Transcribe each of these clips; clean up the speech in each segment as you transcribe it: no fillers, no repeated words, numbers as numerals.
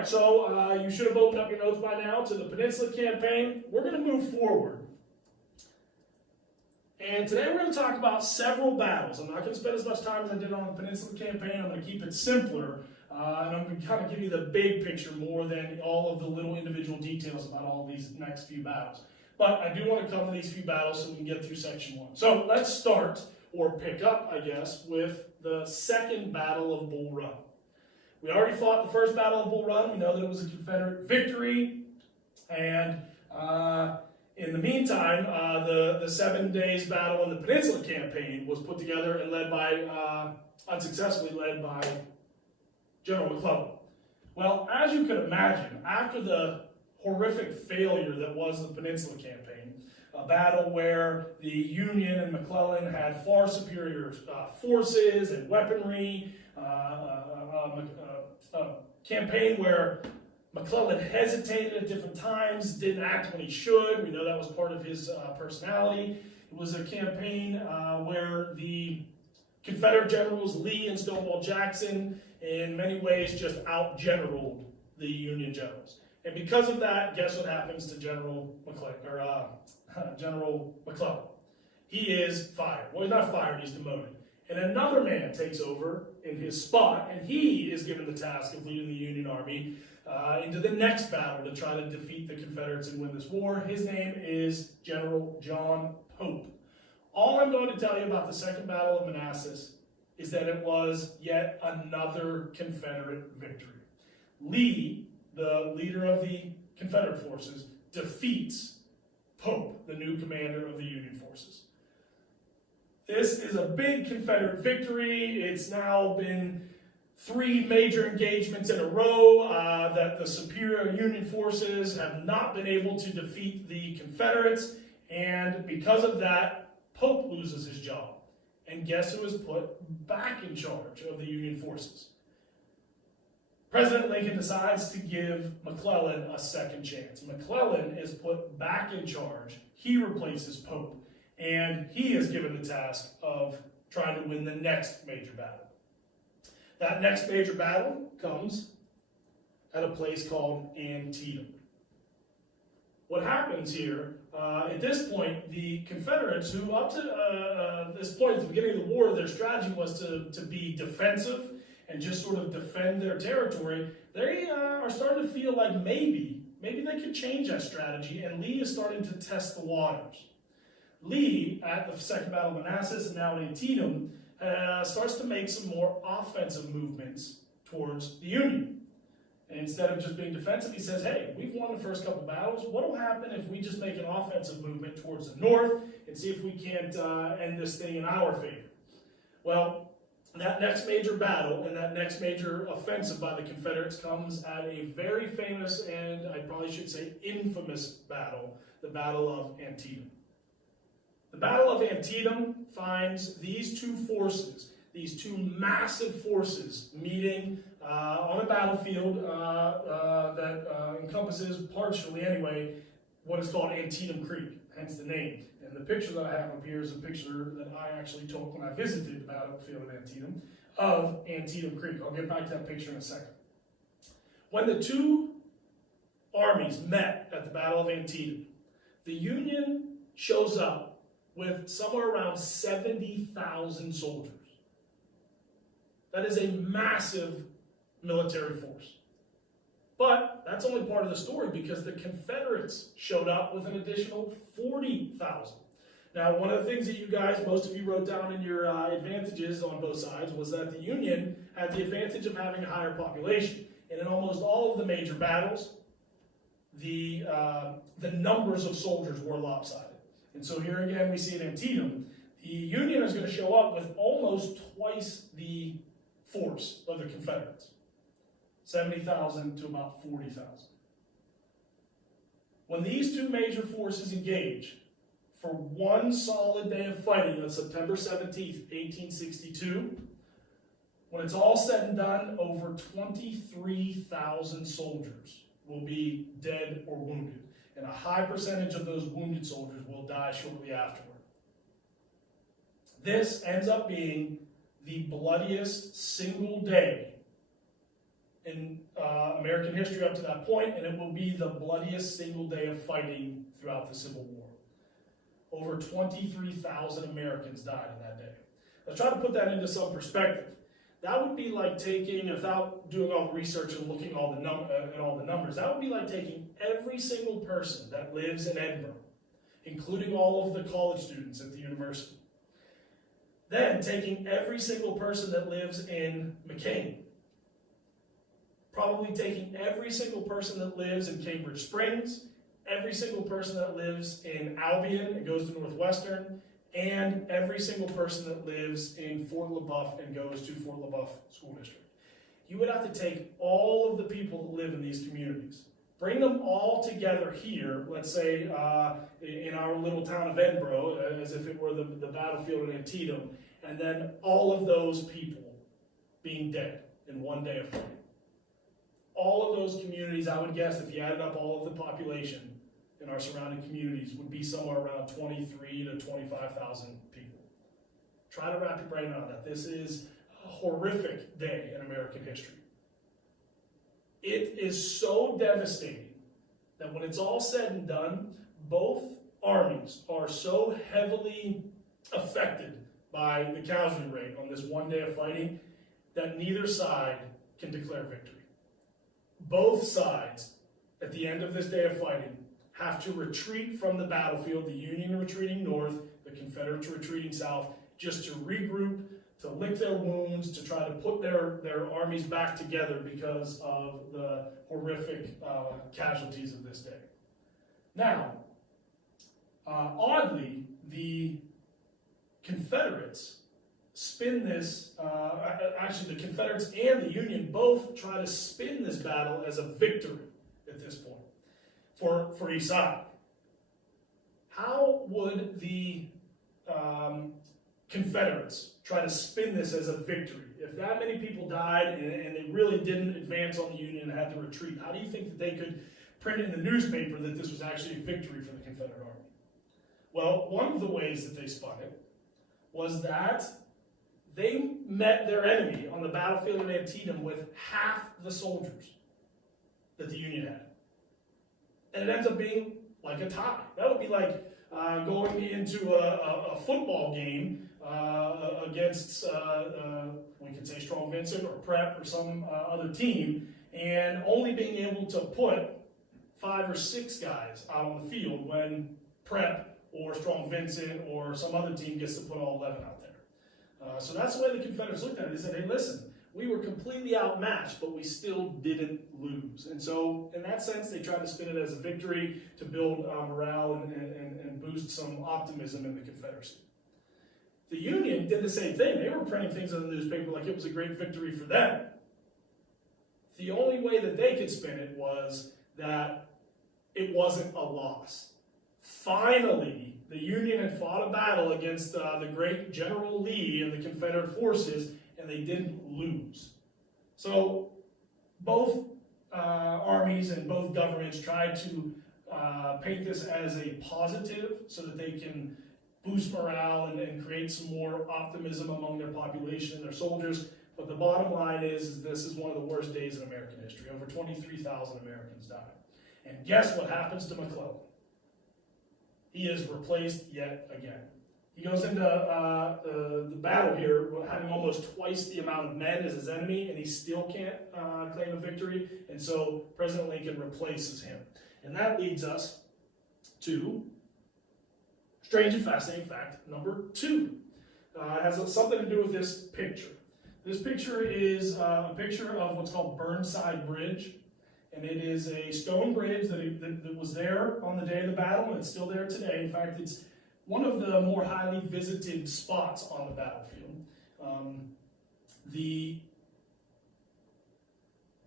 right, so you should have opened up your notes by now to the Peninsula Campaign. We're going to move forward. And today we're going to talk about several battles. I'm not going to spend as much time as I did on the Peninsula Campaign. I'm going to keep it simpler, and I'm going to kind of give you the big picture more than all of the little individual details about all these next few battles. But I do want to cover these few battles so we can get through section 1. So let's start, or pick up, I guess, with the second Battle of Bull Run. We already fought the first Battle of Bull Run. We know that it was a Confederate victory. And in the meantime, the 7 days battle in the Peninsula Campaign was put together and led by, unsuccessfully led by General McClellan. Well, as you can imagine, after the horrific failure that was the Peninsula Campaign, a battle where the Union and McClellan had far superior forces and weaponry, campaign where McClellan hesitated at different times, didn't act when he should. We know that was part of his personality. It was a campaign where the Confederate generals Lee and Stonewall Jackson in many ways just out-generaled the Union generals. And because of that, guess what happens to General McClellan? He is fired. Well, he's not fired, he's demoted. And another man takes over in his spot, and he is given the task of leading the Union Army into the next battle to try to defeat the Confederates and win this war. His name is General John Pope. All I'm going to tell you about the Second Battle of Manassas is that it was yet another Confederate victory. Lee, the leader of the Confederate forces, defeats Pope, the new commander of the Union forces. This is a big Confederate victory. It's now been 3 major engagements in a row that the superior Union forces have not been able to defeat the Confederates, and because of that, Pope loses his job. And guess who is put back in charge of the Union forces? President Lincoln decides to give McClellan a second chance. McClellan is put back in charge. He replaces Pope. And he is given the task of trying to win the next major battle. That next major battle comes at a place called Antietam. What happens here, at this point, the Confederates, who up to this point at the beginning of the war, their strategy was to be defensive and just sort of defend their territory, they are starting to feel like maybe they could change that strategy, and Lee is starting to test the waters. Lee, at the Second Battle of Manassas and now in Antietam, starts to make some more offensive movements towards the Union. And instead of just being defensive, he says, hey, we've won the first couple battles. What will happen if we just make an offensive movement towards the north and see if we can't end this thing in our favor? Well, that next major battle and that next major offensive by the Confederates comes at a very famous and I probably should say infamous battle, the Battle of Antietam. The Battle of Antietam finds these two forces, these two massive forces, meeting on a battlefield that encompasses, partially anyway, what is called Antietam Creek, hence the name. And the picture that I have up here is a picture that I actually took when I visited the battlefield of Antietam Creek. I'll get back to that picture in a second. When the two armies met at the Battle of Antietam, the Union shows up with somewhere around 70,000 soldiers. That is a massive military force. But that's only part of the story because the Confederates showed up with an additional 40,000. Now, one of the things that you guys, most of you wrote down in your advantages on both sides was that the Union had the advantage of having a higher population. And in almost all of the major battles, the numbers of soldiers were lopsided. And so here again we see at Antietam, the Union is going to show up with almost twice the force of the Confederates. 70,000 to about 40,000. When these two major forces engage for one solid day of fighting on September 17th, 1862, when it's all said and done, over 23,000 soldiers will be dead or wounded. And a high percentage of those wounded soldiers will die shortly afterward. This ends up being the bloodiest single day in American history up to that point, and it will be the bloodiest single day of fighting throughout the Civil War. Over 23,000 Americans died in that day. Let's try to put that into some perspective. That would be like taking, without doing all the research and looking at all the numbers, that would be like taking every single person that lives in Edinburgh, including all of the college students at the university. Then taking every single person that lives in McCain. Probably taking every single person that lives in Cambridge Springs, every single person that lives in Albion and goes to Northwestern, and every single person that lives in Fort LaBeouf and goes to Fort LaBeouf School District. You would have to take all of the people that live in these communities, bring them all together here, let's say in our little town of Edinburgh, as if it were the battlefield in Antietam, and then all of those people being dead in one day of fighting. All of those communities, I would guess, if you added up all of the population in our surrounding communities, would be somewhere around 23 to 25,000 people. Try to wrap your brain around that. This is a horrific day in American history. It is so devastating that when it's all said and done, both armies are so heavily affected by the casualty rate on this one day of fighting that neither side can declare victory. Both sides, at the end of this day of fighting, have to retreat from the battlefield, the Union retreating north, the Confederates retreating south, just to regroup, to lick their wounds, to try to put their armies back together because of the horrific casualties of this day. Now, oddly, the Confederates spin this, actually the Confederates and the Union both try to spin this battle as a victory at this point for each side. How would the Confederates try to spin this as a victory? If that many people died and they really didn't advance on the Union and had to retreat, how do you think that they could print in the newspaper that this was actually a victory for the Confederate Army? Well, one of the ways that they spun it was that they met their enemy on the battlefield of Antietam with half the soldiers that the Union had. And it ends up being like a tie. That would be like going into a football game against, we could say Strong Vincent or Prep or some other team, and only being able to put 5 or 6 guys out on the field when Prep or Strong Vincent or some other team gets to put all 11 out there. So that's the way the Confederates looked at it. They said, hey, listen, we were completely outmatched, but we still didn't lose. And so in that sense, they tried to spin it as a victory to build morale and boost some optimism in the Confederacy. The Union did the same thing. They were printing things in the newspaper like it was a great victory for them. The only way that they could spin it was that it wasn't a loss. Finally, the Union had fought a battle against the great General Lee and the Confederate forces, and they didn't lose. So both armies and both governments tried to paint this as a positive so that they can boost morale and create some more optimism among their population and their soldiers. But the bottom line is this is one of the worst days in American history. Over 23,000 Americans died. And guess what happens to McClellan? He is replaced yet again. He goes into the battle here having almost twice the amount of men as his enemy, and he still can't claim a victory, and so President Lincoln replaces him. And that leads us to strange and fascinating fact number 2. It has something to do with this picture. This picture is a picture of what's called Burnside Bridge. And it is a stone bridge that was there on the day of the battle, and it's still there today. In fact, it's one of the more highly visited spots on the battlefield. The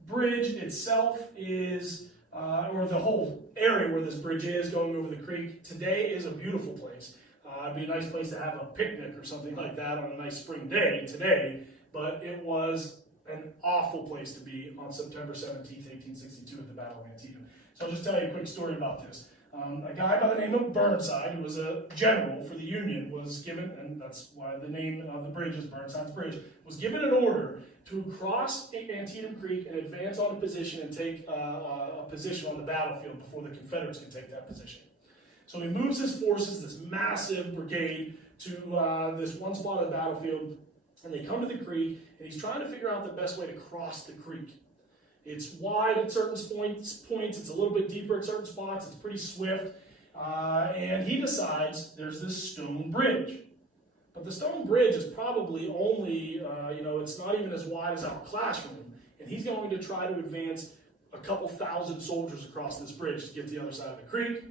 bridge itself is, or the whole area where this bridge is going over the creek, today is a beautiful place. It'd be a nice place to have a picnic or something like that on a nice spring day today, but it was an awful place to be on September 17th, 1862 at the Battle of Antietam. So I'll just tell you a quick story about this. A guy by the name of Burnside, who was a general for the Union, was given, and that's why the name of the bridge is Burnside's Bridge, was given an order to cross Antietam Creek and advance on a position and take a position on the battlefield before the Confederates could take that position. So he moves his forces, this massive brigade, to this one spot of the battlefield, and they come to the creek, and he's trying to figure out the best way to cross the creek. It's wide at certain points, it's a little bit deeper at certain spots, it's pretty swift, and he decides there's this stone bridge. But the stone bridge is probably only, it's not even as wide as our classroom, and he's going to try to advance a couple thousand soldiers across this bridge to get to the other side of the creek.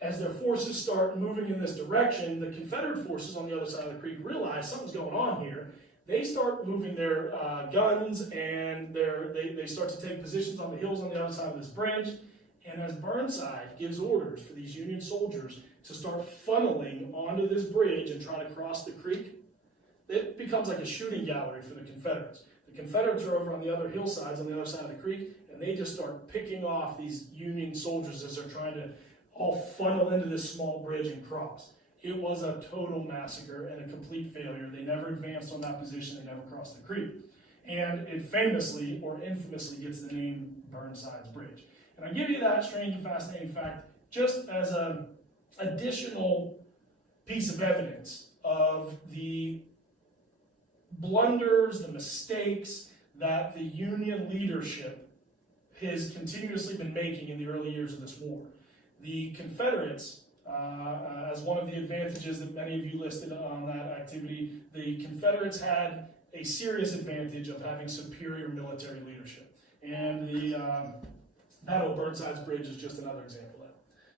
As their forces start moving in this direction, the Confederate forces on the other side of the creek realize something's going on here. They start moving their guns, and they start to take positions on the hills on the other side of this bridge. And as Burnside gives orders for these Union soldiers to start funneling onto this bridge and try to cross the creek, it becomes like a shooting gallery for the Confederates. The Confederates are over on the other hillsides on the other side of the creek, and they just start picking off these Union soldiers as they're trying to all funnel into this small bridge and cross. It was a total massacre and a complete failure. They never advanced on that position. They never crossed the creek. And it famously or infamously gets the name Burnside's Bridge. And I give you that strange and fascinating fact just as an additional piece of evidence of the blunders, the mistakes that the Union leadership has continuously been making in the early years of this war. The Confederates, as one of the advantages that many of you listed on that activity, the Confederates had a serious advantage of having superior military leadership. And the Battle of Burnside's Bridge is just another example.